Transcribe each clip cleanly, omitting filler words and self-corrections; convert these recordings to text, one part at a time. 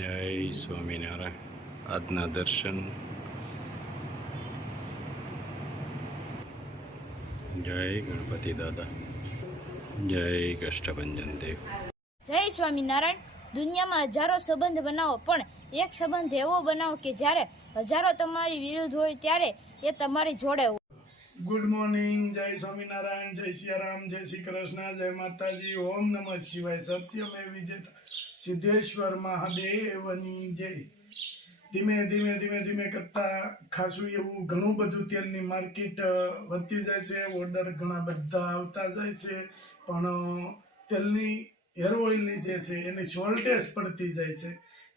જય સ્વામિનારાયણ. આજના દર્શન. જય ગણપતિ દાદા. જય કષ્ટભંજન દેવ. જય સ્વામિનારાયણ. દુનિયામાં હજારો સંબંધ બનાવો, પણ એક સંબંધ એવો બનાવો કે જ્યારે હજારો તમારી વિરુદ્ધ હોય ત્યારે એ તમારી જોડે હોય. Good morning. જય સ્વામિનારાયણ, જય સિયારામ, જય શ્રી કૃષ્ણ, જય માતાજી, ઓમ નમઃ શિવાય. સત્યમેવ વિજેતા સિદ્ધેશ્વર મહાદેવની જય. ધીમે ધીમે ધીમે ધીમે કરતા ખાસું એવું ઘણું બધું તેલની માર્કેટ વધતી જાય છે. ઓર્ડર ઘણા બધા આવતા જાય છે, પણ તેલની હેર ઓઇલની જે છે એની શોર્ટેજ પડતી જાય છે.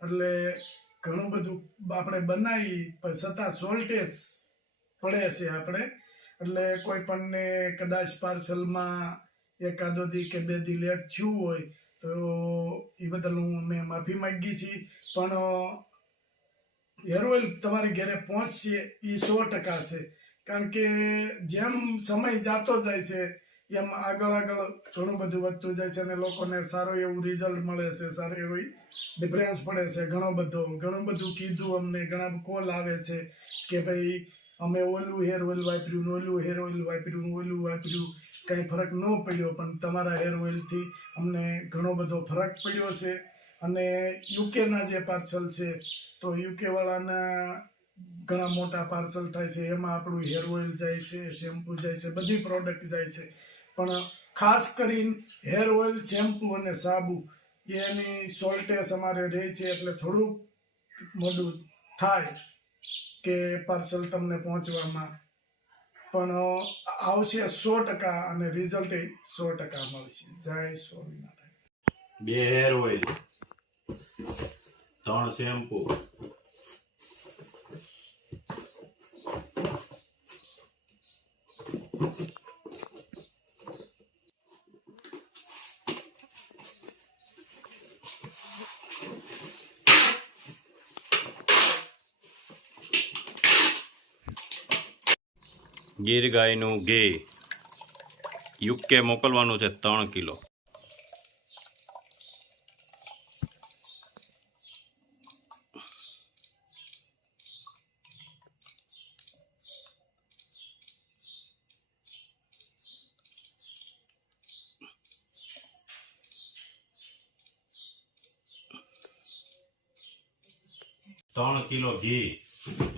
એટલે ઘણું બધું આપણે બનાવી પણ છતાં શોર્ટેજ પડે છે આપણે. એટલે કોઈ પણને કદાચ પાર્સલમાં એકાદો દી કે બે દી લેટ થયું હોય તો એ બદલ મેં માફી માંગી છે. પણ હેર ઓઇલ તમારી ઘરે પહોંચશે એ 100% છે. કારણ કે જેમ સમય જતો જાય છે એમ આગળ ઘણું બધું વધતું જાય છે અને લોકોને સારું એવું રિઝલ્ટ મળે છે, સારું એવું ડિફરન્સ પડે છે. ઘણું બધું કીધું અમને, ઘણા કોલ આવે છે કે ભાઈ અમે ઓલું હેર ઓઇલ વાપર્યું, ઓલું હેર ઓઇલ વાપર્યું, કંઈ ફરક ન પડ્યો, પણ તમારા હેર ઓઇલથી અમને ઘણો બધો ફરક પડ્યો છે. અને યુકેના જે પાર્સલ છે તો યુકેવાળાના ઘણા મોટા પાર્સલ થાય છે, એમાં આપણું હેર ઓઇલ જાય છે, શેમ્પૂ જાય છે, બધી પ્રોડક્ટ જાય છે. પણ ખાસ કરીને હેર ઓઇલ, શેમ્પૂ અને સાબુ એની શોર્ટેજ અમારે રહે છે. એટલે થોડુંક મોડું થાય કે પાર્સલ તમને પહોંચવામાં, પણ આવશે 100% અને રિઝલ્ટ 100% મળશે. જય Swaminarayan. 2 hair oil, 3 shampoo, Gir ગાયનું ઘી યુકે મોકલવાનું છે 3 કિલો. કિલો ઘી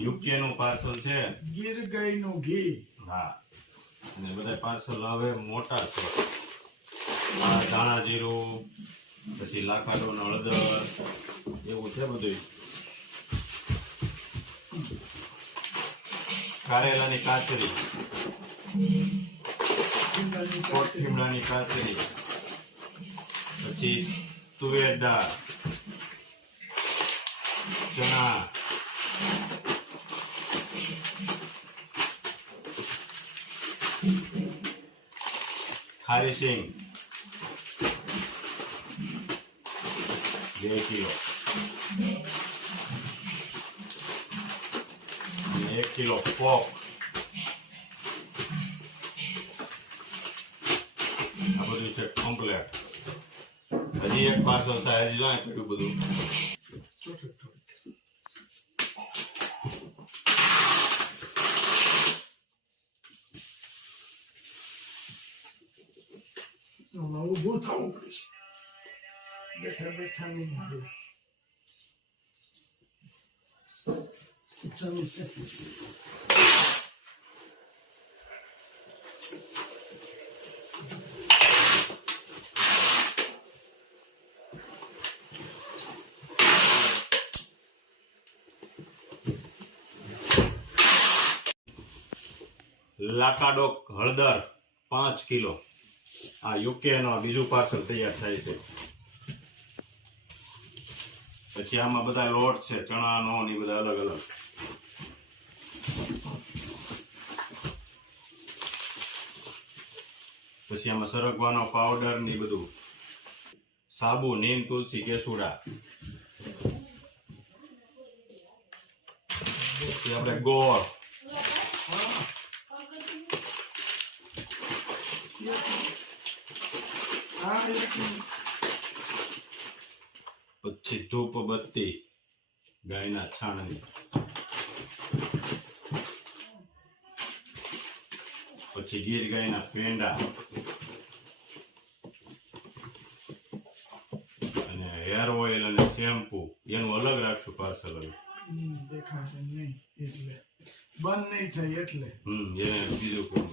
યુકે નું પાર્સલ છે. ગીર ગાયનું ઘી. હા, અને બધા પાર્સલ આવે મોટા છે. આ ધાણા જીરું, પછી લાખાડો ને હળદર એવું છે બધું. કારેલાની કાચરી, કોથીમડાની કાચરી, પછી તુવેર દાળ, ચણા, ખારી સિંગ 2 કિલો, અને 1 કિલો પોક. આ બધું છે કમ્પ્લેટ. હજી એક પાર્સલ થાય, હજી જાય કેટલું બધું. ઊભું થવું પડશે, બેઠા બેઠા નહીં હારું. ચાલુ છે. લાકાડો હળદર 5 કિલો. આ યુકે નો બીજું પાર્સલ તૈયાર થાય છે. પછી આમાં બધા લોટ છે, ચણાનો ને બધા અલગ અલગ. પછી આમાં સરગવાનો પાવડર ને બધું, સાબુ, નીમ, તુલસી, કેસુડા. પછી આપણે ગોળ, પછી ધૂપ બત્તી ગાયના છાણની, પછી ગીર ગાયના પેંડા અને હેર ઓઇલ અને શેમ્પુ એનું અલગ રાખશું પાર્સલ. દેખાશે નહીં એટલે બંધ નહીં થાય એટલે એને બીજું કોણ.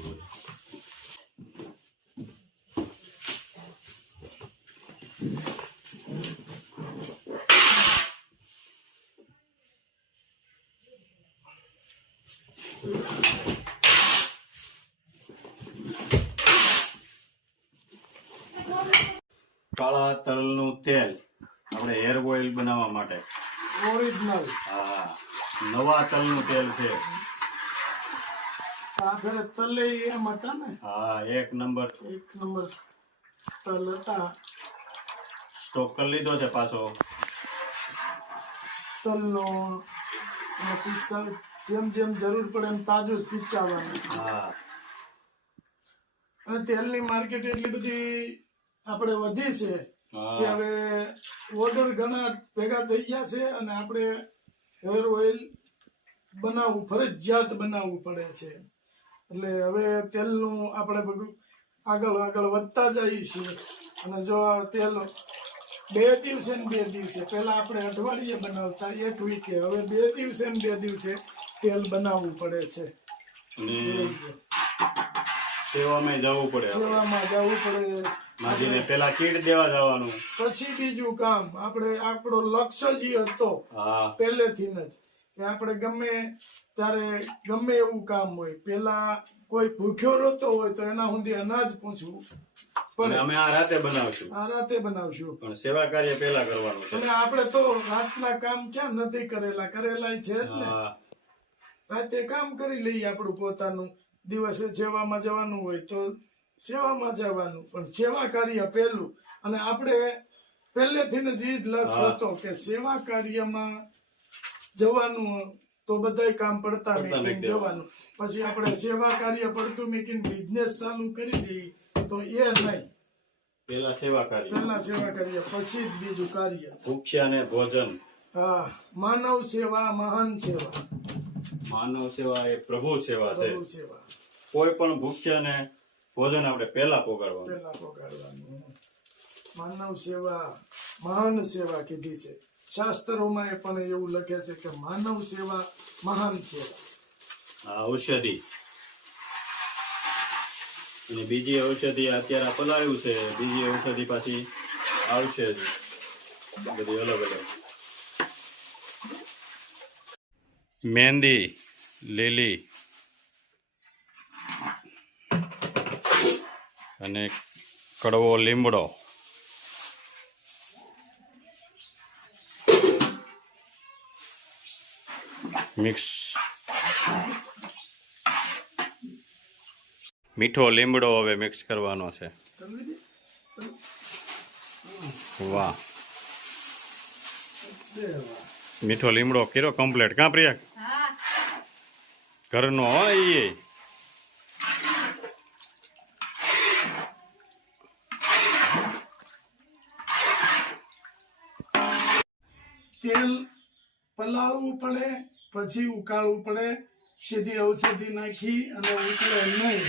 કાળા તલનું તેલ આપણે હેર ઓઇલ બનાવવા માટે. ઓરિજિનલ હા, નવા તલનું તેલ છે. આખરે તલે એમ હતા ને, હા, 1 નંબર તલ હતા. સ્ટોક કરી લીધો છે પાછો. તલનો અને પીસા જેમ જેમ જરૂર પડે એમ તાજું જ પીચાવવાનું. હા, અને તેલની માર્કેટ એટલી બધી આપણે વધી છે કે હવે ઓર્ડર ઘણા ભેગા થઈ ગયા છે અને આપણે હેર ઓઇલ બનાવવું ફરજિયાત બનાવવું પડે છે. એટલે હવે તેલનું આપણે બધું આગળ વધતા જઈએ છીએ. અને જો તેલ 2 દિવસે ને 2 દિવસે, પહેલા આપણે અઠવાડિયે બનાવતા 1 વીકે, હવે 2 દિવસે ને 2 દિવસે તેલ બનાવવું પડે છે. સેવામાં જવું પડે. સેવામાં જવું પડે. માજીને પેલા કીટ દેવા જવાનું. પછી બીજું કામ આપણે આપણો લક્ષ્ય જ હતો પહેલેથી જ કે આપણે ગમે ત્યારે ગમે એવું કામ હોય, પેલા કોઈ ભૂખ્યો રોતો હોય તો એના સુધી અનાજ પૂછવું પણ અમે આ રાતે બનાવશું. પણ સેવા કાર્ય પેલા કરવાનું છે. અને આપણે તો રાતના કામ ક્યાં નથી કરેલા છે જ ને. રાતે કામ કરી લઈએ આપણું પોતાનું. દિવસે સેવામાં જવાનું હોય તો સેવામાં જવાનું, પણ સેવા કાર્ય પહેલું. અને આપણે પહેલેથી જ એ જ લક્ષ્ય હતો કે સેવા કાર્યમાં જવાનું, તો બધાય કામ પડતા મૂકીને જવાનું. પછી આપણે સેવા કાર્ય પડતું મૂકીને બિઝનેસ ચાલુ કરી દઈએ તો એ નહીં. પેલા સેવા કાર્ય પછી જ બીજું કાર્ય. ભૂખ્યા ને ભોજન. હા, માનવ સેવા મહાન સેવા. માનવ સેવા એ પ્રભુ સેવા છે. સેવા. કોઈ પણ ભૂખ્યાને ભોજન આપણે પહેલા પોગાડવાનું. માનવ સેવા મહાન સેવા કીધી છે શાસ્ત્રોમાં. એ પણ એવું લખે છે કે માનવ સેવા મહાન સેવા. ઔષધિ અને બીજી ઔષધિ અત્યારે પલાળ્યું છે. બીજી ઔષધિ પાછી આવશે જ, બધી અલગ અલગ. મહેંદી લીલી અને કડવો લીમડો. મિક્સ. મીઠો લીમડો હવે મિક્સ કરવાનો છે. વાહ, મીઠો લીમડો કર્યો કમ્પ્લીટ. કાં પ્રિયા? ઘરનો હોય એ. તેલ પલાળવું પડે, પછી ઉકાળવું પડે, સીધી ઔષધિ નાખી અને ઉકળે નહીં.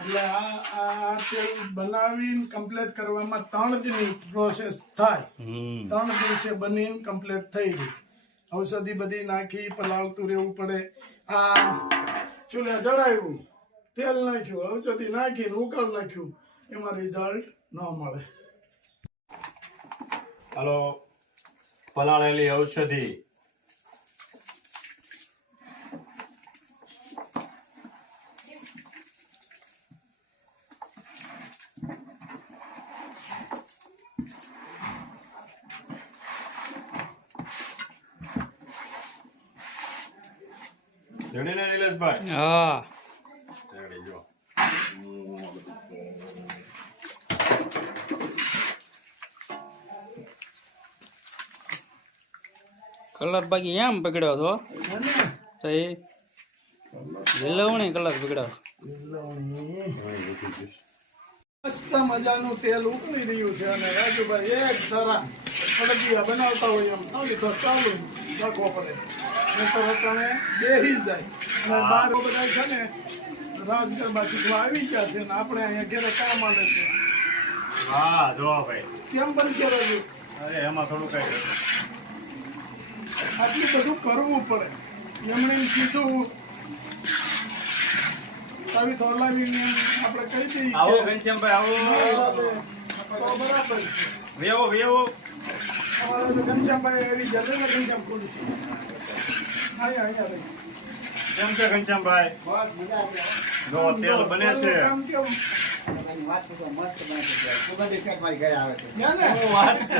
એટલે આ તેલ બનાવીને કમ્પ્લીટ કરવામાં 3 દિનની પ્રોસેસ થાય. 3 દિવસે બનીને કમ્પ્લીટ થઈ ગઈ. ઔષધિ બધી નાખી પલાળતું રહેવું પડે. આ ચૂલે ચડાવ્યું, તેલ નાખ્યું, ઔષધિ નાખીને ઉકાળ નાખ્યું, એમાં રિઝલ્ટ ન મળે. હાલો, પલાળેલી ઔષધિ રેડી ને નિલેશભાઈ? હા, રેડી. જો કલર બાકી એમ બગડ્યો હતો તો એ લીલવણી કલર બગડ્યો મસ્ત મજાનું તેલ ઉકળી રહ્યું છે અને રાજુભાઈ એક ધરા અડદિયા બનાવતા હોય એમ ખાલી તો ચાલુ રાખવો પડે નહીંતર અટાણે બેસી જાય અને બાર બધા છે ને રાજ ગરબા શીખવા આવી ગયા છે ને આપણે અહીંયા ઘેરે કામ આવે છે હા જો ભાઈ કેમ બનશે રજુ અરે એમાં થોડું કઈ આટલું બધું કરવું પડે એમણે એમ સીધું આવી તો હલાવીને આપણે કહી દઈએ આવો કે ઘનશ્યામભાઈ આવો તો બરાબર છે વેવો વેવો અમારે તો ઘનશ્યામભાઈ આવી ગયા ને ઘનશ્યામ ખુરશી અહીંયા રહી કેમ છે ઘનશ્યામભાઈ જો તેલ બને છે કામ કેવું ત્યાં ને શું વાત છે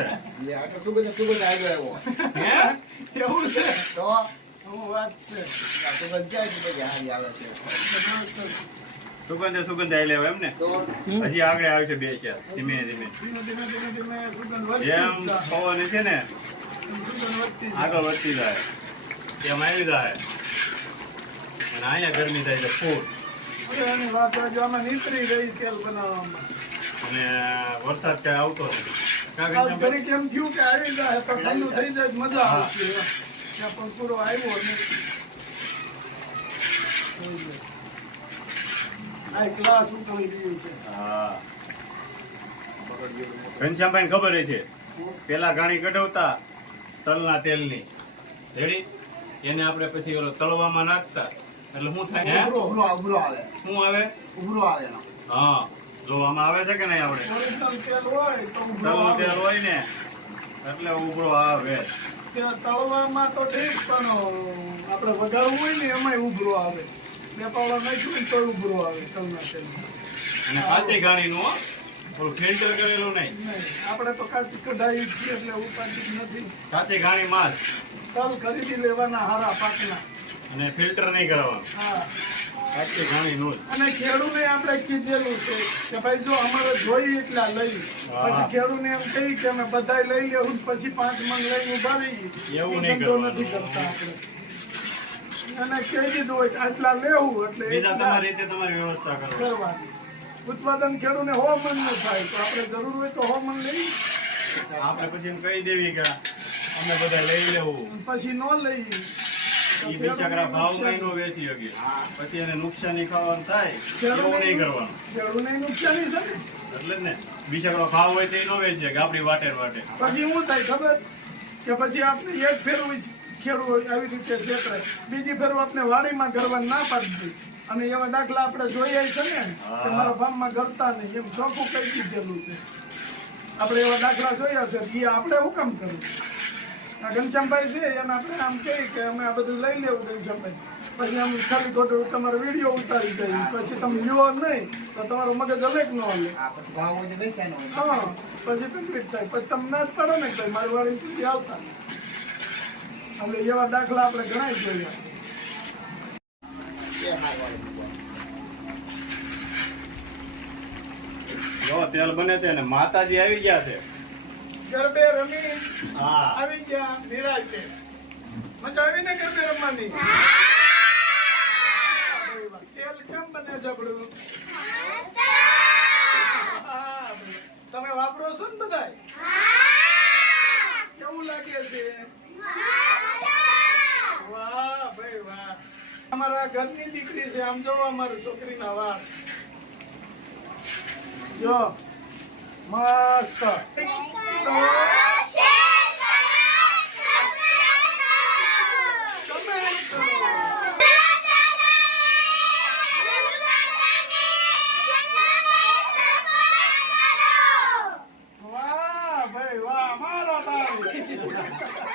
હે એવું છે તો શું વાત છે સુગંધ આવી લેવા એમ ને હજી આગળ આવે છે બે ચાર ધીમે ધીમે ધીમે ધીમે ધીમે ધીમે સુગંધ વધતી જેમ જ જાય. પવન છે ને સુગંધ વધતી જાય. આગળ વધતી જાય તેમ આવી જાય અને અહીંયા ગરમી થાય છે ફૂટ હવે એની વાત આજે આમાં નીતરી રહી તેલ બનાવવામાં અને વરસાદ કઈ આવતો નથી કાં આજ ઘનશ્યામભાઈ? ઘડી કેમ થયું કે આવી જાય તો ઠંડુ થઈ જાય તો મજા આવશે ત્યાં પણ પૂરો આવ્યો નહીં આ ગ્લાસ ઉકળી ગયું છે હા ઘનશ્યામભાઈને ખબર છે પેલા ઘાણી કઢવતા તલના તેલની રેડી એને આપણે પછી ઓલો તળવામાં નાખતા એટલે શું થાય હે? ઉભરો આવે શું આવે ઉભરો આવે એનો. હા જો આમાં આવે છે કે નહીં આપણે ઓરિજિનલ તેલ હોય તો ઉભરો તલનું આવે. તેલ હોય ને એટલે ઉભરો આવે ત્યાં તળવામાં તો ઠીક પણ આપણે વઘારવું હોય ને એમાંય ઉભરો આવે બે પાવડા નાખ્યું હોય ને તોય ઉભરો આવે તલના તેલમાં અને કાચી ઘાણીનું હો ઓલું ફિલ્ટર કરેલું નહીં નહીં આપણે તો કાચી કઢાઈ જ છીએ એટલે ઉપાધિ નથી કાચી ઘાણી માં જ તલ ખરીદી લેવાના હારા પાકના અને ફિલ્ટર નહીં કરવાનું હા કાચી ઘાણીનું જ અને ખેડૂને આપણે કીધેલું છે કે ભાઈ જો અમારે જોઈએ એટલા લઈ પછી ખેડૂને એમ કહી કે અમે બધા લઈ લેવું ને પછી 5 મણ લઈને ઉભા રહીએ એવું એ નહીં ધંધો કરવાનું. નથી કરતા આપણે અને કહી દીધું હોય કે આટલા લેવું એટલે બીજા એટલા તમારી રીતે તમારી વ્યવસ્થા કરો કરવાની ઉત્પાદન ખેડૂને 100 મણ નું થાય તો આપણે જરૂર હોય તો 100 મણ લઈ આપણે પછી એમ કહી દેવી કે અમે બધા લઈ લેવું પછી ન લઈ ઈ બિચારા ભાવમાં ય નો વેચી શકીએ પછી એને નુકસાની ખાવાનું થાય એવું નહીં કરવાનું ખેડૂને નુકસાની છે ને એટલે જ ને બિચારો ભાવ હોય તો એ નો વેચી શકે આપણી વાટે વાટે પછી શું થાય ખબર કે પછી આપણે એક ફેરવું ખેડૂત આવી રીતે છેતરે બીજી ફેરવું આપણે વાડીમાં કરવા ના પાડી દઈ અને એવા દાખલા આપણે જોઈએ છે ને કે મારા ફાર્મમાં કરતા નહીં એમ ચોખ્ખું કહી દીધેલું છે આપણે એવા દાખલા જોયા છે એ આપણે શું કામ કરવું આ ઘનશ્યામભાઈ છે એને આપણે આમ કહીએ કે અમે આ બધું લઈ લેવું ઘનશ્યામભાઈ પછી આમ ખાલી ખોટું તમારો વિડીયો ઉતારી જાય પછી તમે લ્યો નહીં તો તમારો મગજ અલેક ન હાલે આ પછી ભાવ હોય તો બેસાય નો હોય. હા પછી તકલીફ થાય પછી તમને જ પડે ને ભાઈ મારી વાળી સુધી આવતા એટલે એવા દાખલા આપણે ઘણા જોયા છે બે હાર વાળી મૂકવાનું. જો તેલ બને છે ને માતાજી આવી ગયા છે ગરબે રમી હા આવી ગયા નિરાંતે મજા આવી ને ગરબે રમવાની તેલ કેમ બને જબડું હા, તમે વાપરો છો ને બધાય કેવું લાગે છે વાહ ભાઈ વાહ અમારા ઘરની દીકરી છે આમ જોવો અમારી છોકરીના વાળ જો મસ્ત વાહ ભાઈ વાહ મારો ભાઈ